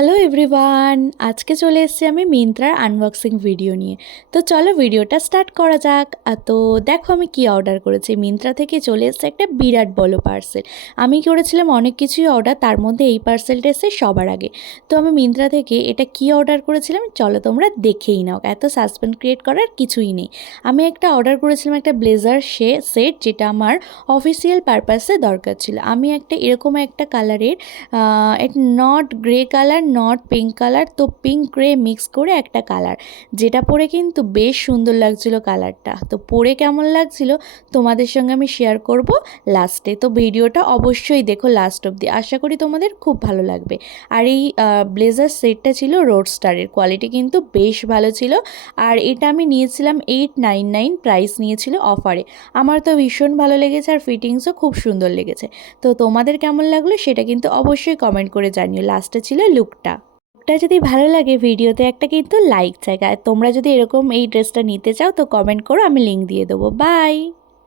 Hello everyone, আজকে চলে এসেছি আমি মিন্ত্রার আনবক্সিং ভিডিও নিয়ে। তো চলো ভিডিওটা স্টার্ট করা যাক। তো দেখো আমি কি অর্ডার করেছি। মিন্ত্রা থেকে চলে এসেছে একটা বিরাট বড় পার্সেল। আমি করেছিলাম অনেক কিছুই অর্ডার, তার মধ্যে এই পার্সেলটা এসেছে সবার আগে। তো আমি মিন্ত্রা থেকে এটা কি অর্ডার করেছিলাম চলো তোমরা দেখেই নাও, এত সাসপেন্স ক্রিয়েট করার কিছুই নেই। আমি একটা অর্ডার করেছিলাম একটা ব্লেজার সেট, যেটা আমার অফিসিয়াল পারপাসে দরকার ছিল। আমি একটা এরকম একটা কালারের not grey colour not pink colour, তো পিঙ্ক গ্রে মিক্স করে একটা কালার, যেটা পরে কিন্তু বেশ সুন্দর লাগছিল কালারটা। তো পরে কেমন লাগছিল তোমাদের সঙ্গে আমি শেয়ার করব লাস্টে। তো ভিডিওটা অবশ্যই দেখো লাস্ট অবধি, আশা করি তোমাদের খুব ভালো লাগবে। আর এই ব্লেজার সেটটা ছিল রোডস্টারের, কোয়ালিটি কিন্তু বেশ ভালো ছিল। আর এটা আমি নিয়েছিলাম 899, প্রাইস নিয়েছিল অফারে। আমার তো ভীষণ ভালো লেগেছে আর ফিটিংসও খুব সুন্দর লেগেছে। তো তোমাদের কেমন লাগলো সেটা কিন্তু অবশ্যই কমেন্ট করে জানিও। লাস্টে ছিল লুকটা যদি ভালো লাগে ভিডিওতে একটা কিন্তু লাইক চাই। আর তোমরা যদি এরকম এই ড্রেসটা নিতে চাও তো কমেন্ট করো, আমি লিংক দিয়ে দেবো। বাই।